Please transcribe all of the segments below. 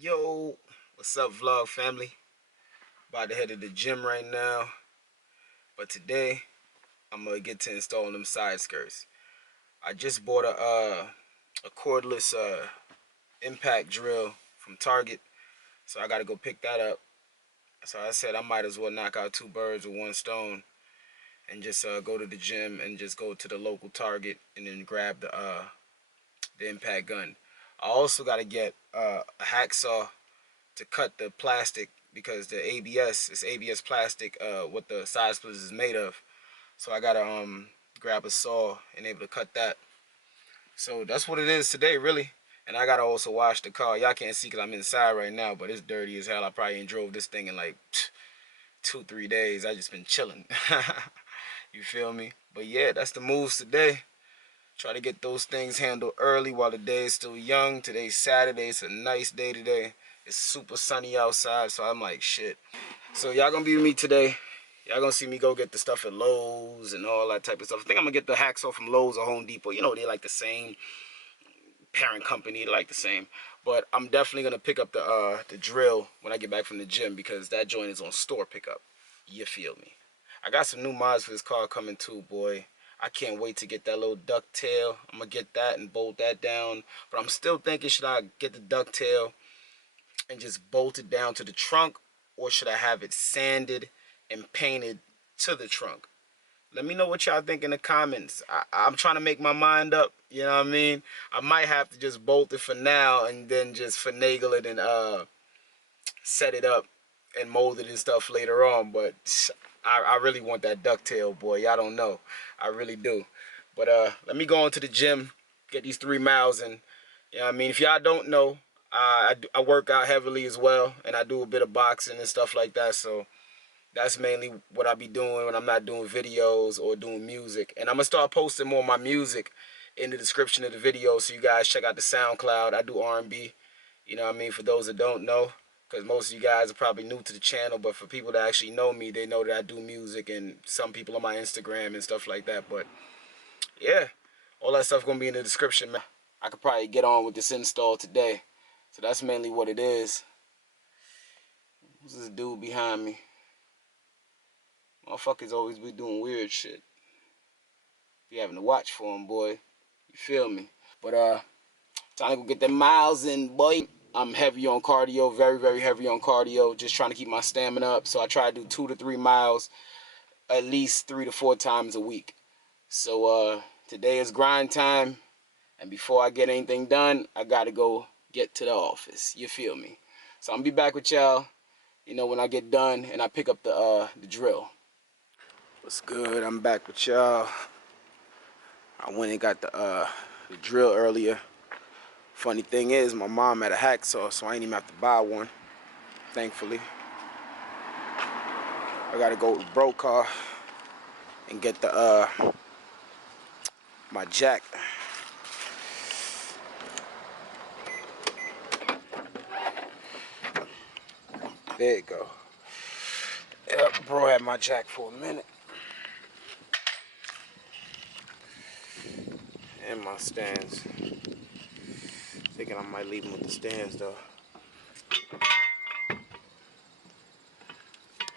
Yo, what's up, vlog family? About to head to the gym right now, but today I'm gonna get to installing them side skirts. I just bought a cordless impact drill from Target, so I gotta go pick that up. So I said I might as well knock out two birds with one stone and just go to the gym and just go to the local Target and then grab the impact gun. I also gotta get a hacksaw to cut the plastic because the ABS, it's ABS plastic, what the side splitters is made of. So I gotta grab a saw and able to cut that. So that's what it is today, really. And I gotta also wash the car. Y'all can't see because I'm inside right now, but it's dirty as hell. I probably ain't drove this thing in like 2-3 days. I just been chilling. You feel me? But yeah, that's the moves today. Try to get those things handled early while the day is still young. Today's Saturday. It's a nice day today. It's super sunny outside, so I'm like, shit. So y'all gonna be with me today. Y'all gonna see me go get the stuff at Lowe's and all that type of stuff. I think I'm gonna get the hacksaw from Lowe's or Home Depot. You know, they like the same parent company, they like the same. But I'm definitely gonna pick up the drill when I get back from the gym because that joint is on store pickup. You feel me? I got some new mods for this car coming too, boy. I can't wait to get that little ducktail. I'm gonna get that and bolt that down. But I'm still thinking, should I get the ducktail and just bolt it down to the trunk, or should I have it sanded and painted to the trunk? Let me know what y'all think in the comments. I'm trying to make my mind up, you know what I mean? I might have to just bolt it for now and then just finagle it and set it up and mold it and stuff later on. But I really want that ducktail, boy. Y'all don't know. I really do. But let me go on to the gym, get these 3 miles in. You know what I mean? If y'all don't know, I work out heavily as well, and I do a bit of boxing and stuff like that. So that's mainly what I be doing when I'm not doing videos or doing music. And I'm going to start posting more of my music in the description of the video, so you guys check out the SoundCloud. I do R&B, you know what I mean, for those that don't know, because most of you guys are probably new to the channel, but for people that actually know me, they know that I do music, and some people on my Instagram and stuff like that. But yeah, all that stuff going to be in the description, man. I could probably get on with this install today. So that's mainly what it is. Who's this dude behind me? Motherfuckers always be doing weird shit. Be having to watch for him, boy. You feel me? But time to go get them miles in, boy. I'm heavy on cardio, very, very heavy on cardio. Just trying to keep my stamina up. So I try to do 2 to 3 miles at least 3 to 4 times a week. So today is grind time. And before I get anything done, I gotta go get to the office. You feel me? So I'm gonna be back with y'all, you know, when I get done and I pick up the drill. What's good? I'm back with y'all. I went and got the drill earlier. Funny thing is, my mom had a hacksaw, so I ain't even have to buy one, thankfully. I gotta go to Brokaw and get the my jack. There you go. Yep, bro had my jack for a minute. And my stands. Thinking I might leave them with the stands though.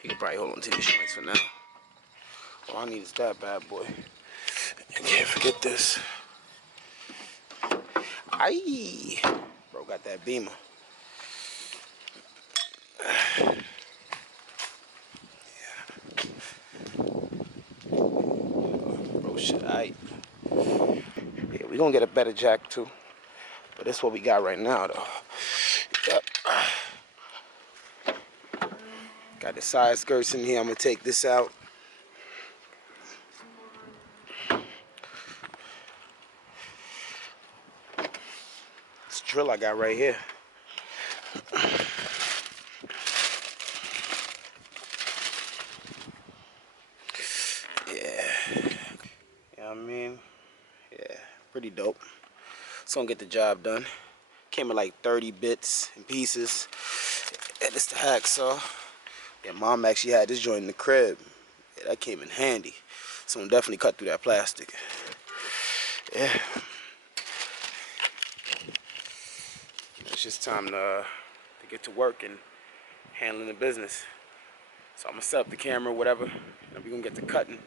He can probably hold on to these joints for now. All I need is that bad boy. And can't forget this. Aye! Bro got that Beamer. Bro shit, aight. Yeah, we gonna get a better jack too. But that's what we got right now though. Yep. Got the side skirts in here. I'm gonna take this out. This drill I got right here. Yeah. You know what I mean? Yeah, pretty dope. It's gonna get the job done. Came in like 30 bits and pieces. And it's the hacksaw. Yeah, mom actually had this joint in the crib. Yeah, that came in handy. So I'm definitely cut through that plastic. Yeah. It's just time to get to work and handling the business. So I'm gonna set up the camera, whatever, and we're gonna get to cutting.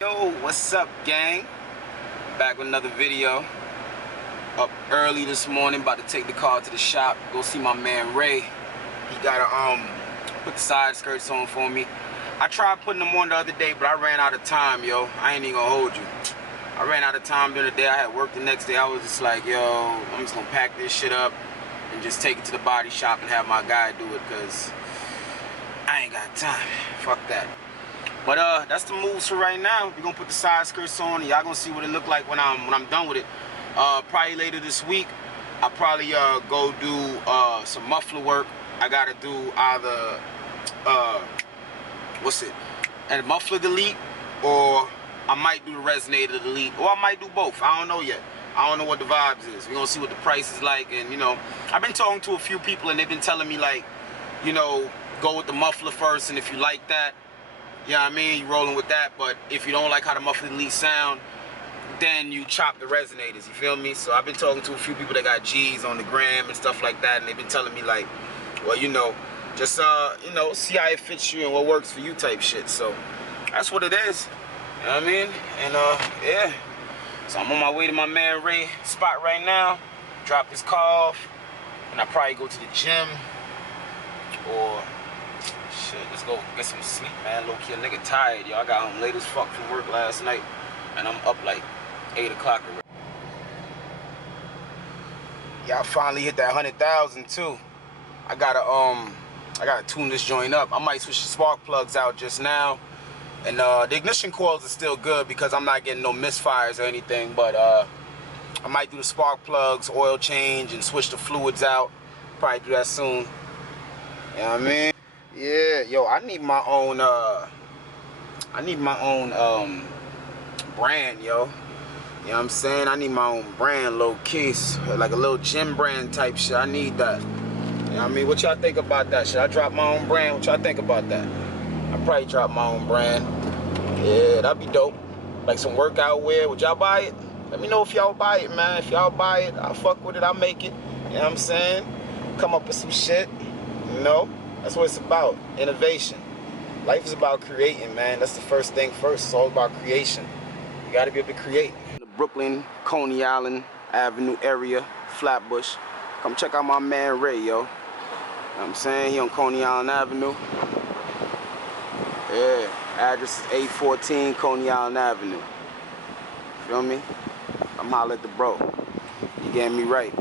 Yo, what's up, gang? Back with another video. Up early this morning, about to take the car to the shop, go see my man Ray. He gotta put the side skirts on for me. I tried putting them on the other day, but I ran out of time, yo. I ain't even gonna hold you. I ran out of time during the day. I had work the next day. I was just like, yo, I'm just gonna pack this shit up and just take it to the body shop and have my guy do it, cause I ain't got time. Fuck that. But that's the moves for right now. We're gonna put the side skirts on and y'all gonna see what it look like when I'm done with it. Probably later this week, I'll probably go do some muffler work. I gotta do either a muffler delete, or I might do the resonator delete, or I might do both. I don't know yet. I don't know what the vibes is. We're gonna see what the price is like, and you know, I've been talking to a few people and they've been telling me, like, you know, go with the muffler first, and if you like that, you know what I mean, you rolling with that. But if you don't like how the muffler delete sound, then you chop the resonators, you feel me? So I've been talking to a few people that got G's on the gram and stuff like that, and they've been telling me, like, well, you know, just you know, see how it fits you and what works for you type shit. So that's what it is, you know what I mean? And yeah, so I'm on my way to my man Ray spot right now, drop his car off, and I probably go to the gym, or shit, let's go get some sleep, man. Low-key, a nigga tired, yo. I got home late as fuck from work last night, and I'm up like 8 o'clock already. Yeah, I finally hit that 100,000 too. I gotta tune this joint up. I might switch the spark plugs out just now, and the ignition coils are still good because I'm not getting no misfires or anything. But I might do the spark plugs, oil change, and switch the fluids out. Probably do that soon. You know what I mean? Yeah, yo, I need my own brand, yo. You know what I'm saying? I need my own brand, low key, like a little gym brand type shit. I need that. You know what I mean? What y'all think about that? Should I drop my own brand? What y'all think about that? I'll probably drop my own brand. Yeah, that'd be dope. Like some workout wear. Would y'all buy it? Let me know if y'all buy it, man. If y'all buy it, I'll fuck with it. I'll make it. You know what I'm saying? Come up with some shit. You know? That's what it's about. Innovation. Life is about creating, man. That's the first thing first. It's all about creation. You gotta be able to create. The Brooklyn, Coney Island Avenue area, Flatbush. Come check out my man Ray, yo. You know what I'm saying? He on Coney Island Avenue. Yeah, address is 814 Coney Island Avenue. Feel me? I'm holler at the bro. You getting me right.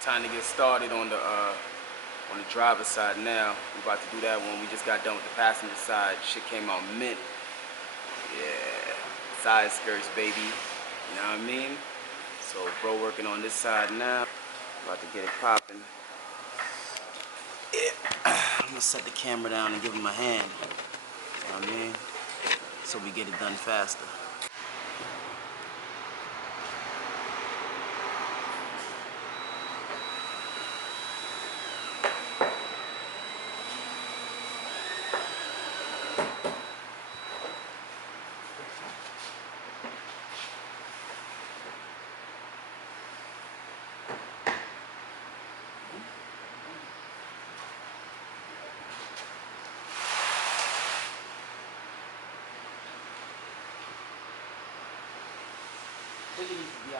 Time to get started on the driver's side now. We're about to do that one. We just got done with the passenger side. Shit came out mint. Yeah, side skirts, baby. You know what I mean? So bro working on this side now. About to get it popping. Yeah. I'm gonna set the camera down and give him a hand. You know what I mean? So we get it done faster.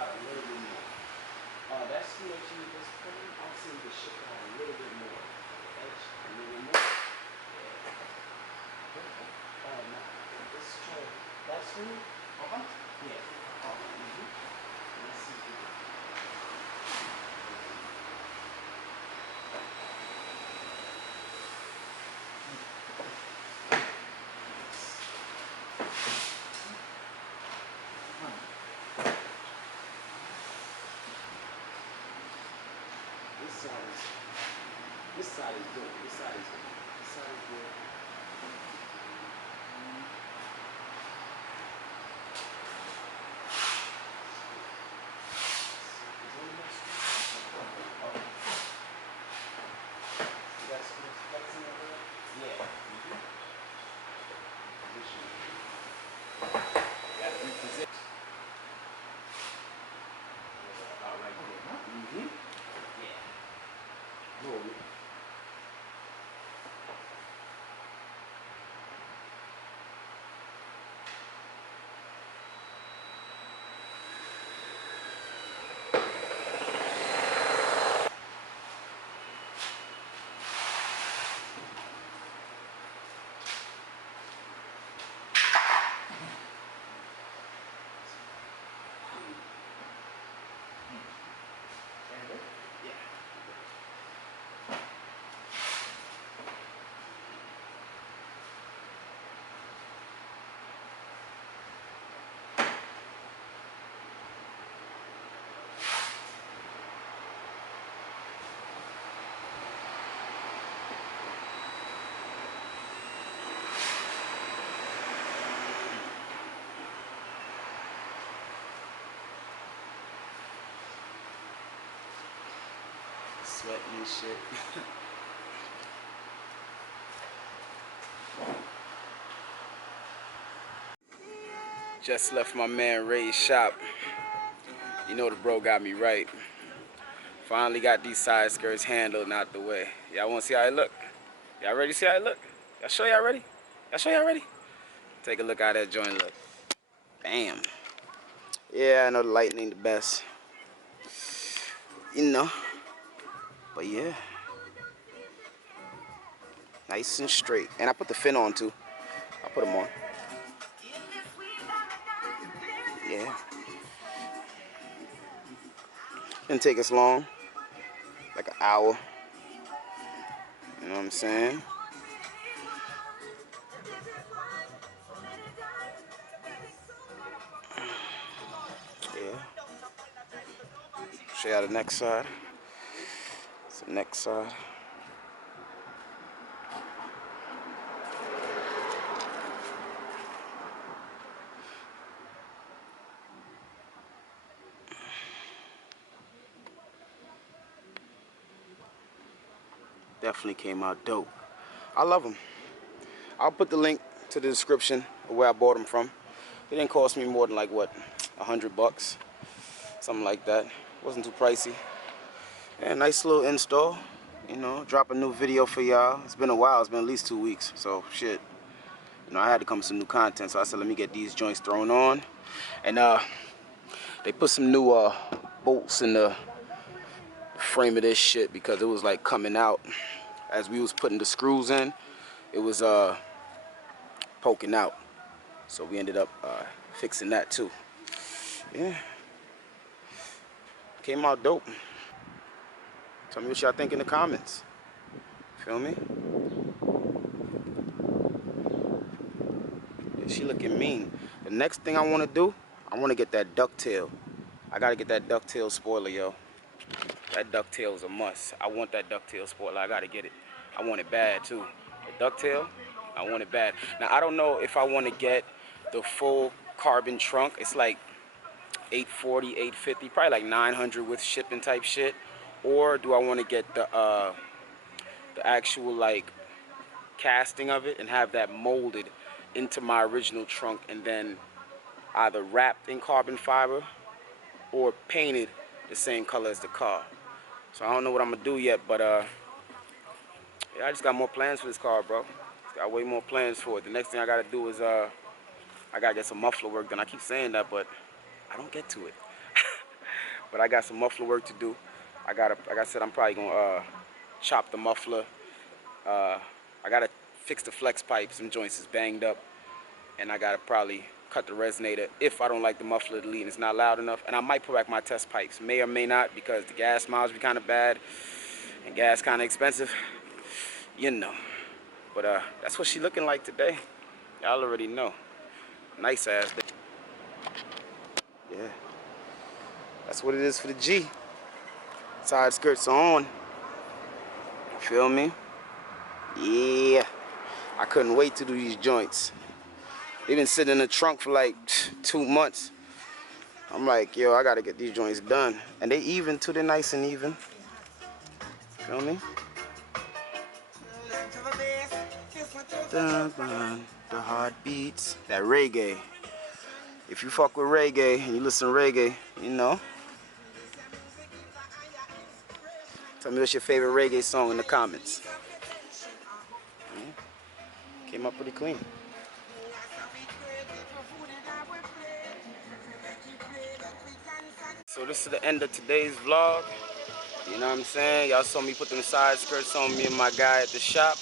out a little bit more. That screw that you just put in, I'll see you to ship it out a little bit more. Edge a little bit more. Yeah. No. Let's try that screw. Yeah. Let's see if we can. This side is good. This side is good. This side is good. Yeah. Gotta reposition. About right there. Yeah. Move it. Sweating and shit. Just left my man Ray's shop. You know the bro got me right. Finally got these side skirts handled and out the way. Y'all wanna see how it look? Y'all ready to see how it look? Y'all sure y'all ready? Y'all sure y'all ready? Take a look how that joint look. Bam. Yeah, I know the lighting ain't the best. You know. But yeah. Nice and straight. And I put the fin on too. I put them on. Yeah. Didn't take us long. Like an hour. You know what I'm saying? Yeah. Show you the next side. It's the next side. Definitely came out dope. I love them. I'll put the link to the description of where I bought them from. It didn't cost me more than like what, $100, something like that. Wasn't too pricey. And nice little install. You know, drop a new video for y'all. It's been a while. It's been at least 2 weeks. So shit. You know, I had to come with some new content. So I said, let me get these joints thrown on. And they put some new bolts in the frame of this shit because it was like coming out as we was putting the screws in. It was poking out. So we ended up fixing that too. Yeah. Came out dope. Tell me what y'all think in the comments. Feel me? Yeah, she looking mean. The next thing I want to do, I want to get that ducktail. I got to get that ducktail spoiler, yo. That ducktail is a must. I want that ducktail spoiler. I got to get it. I want it bad too. The ducktail, I want it bad. Now, I don't know if I want to get the full carbon trunk. It's like $840, $850, probably like $900 with shipping type shit. Or do I want to get the actual like casting of it and have that molded into my original trunk and then either wrapped in carbon fiber or painted the same color as the car. So I don't know what I'm gonna do yet, but yeah, I just got more plans for this car, bro. Just got way more plans for it. The next thing I gotta do is I gotta get some muffler work done. I keep saying that, but I don't get to it. but I got some muffler work to do. Like I said, I'm probably gonna chop the muffler. I gotta fix the flex pipe. Some joints is banged up, and I gotta probably cut the resonator if I don't like the muffler to lead and it's not loud enough. And I might put back my test pipes, may or may not, because the gas miles be kind of bad and gas kind of expensive, you know. But that's what she looking like today. Y'all already know. Nice ass day. Yeah, that's what it is for the G. Side skirts on. Feel me? Yeah. I couldn't wait to do these joints. They've been sitting in the trunk for like 2 months. I'm like, yo, I gotta get these joints done. And they even too, they're nice and even. Feel me? Dun, dun, the heartbeats. That reggae. If you fuck with reggae and you listen to reggae, you know. Tell me what's your favorite reggae song in the comments. Came up pretty clean. So this is the end of today's vlog. You know what I'm saying? Y'all saw me put them side skirts on, me and my guy at the shop.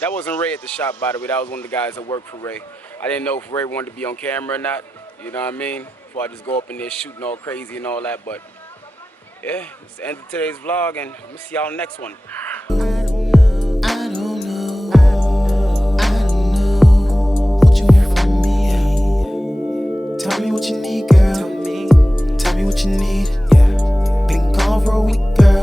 That wasn't Ray at the shop, by the way. That was one of the guys that worked for Ray. I didn't know if Ray wanted to be on camera or not. You know what I mean? Before I just go up in there shooting all crazy and all that. But yeah, it's the end of today's vlog, and I'm gonna see y'all next one. I don't know what you want from me. Tell me what you need, girl. Tell me what you need. Been gone for a week, girl.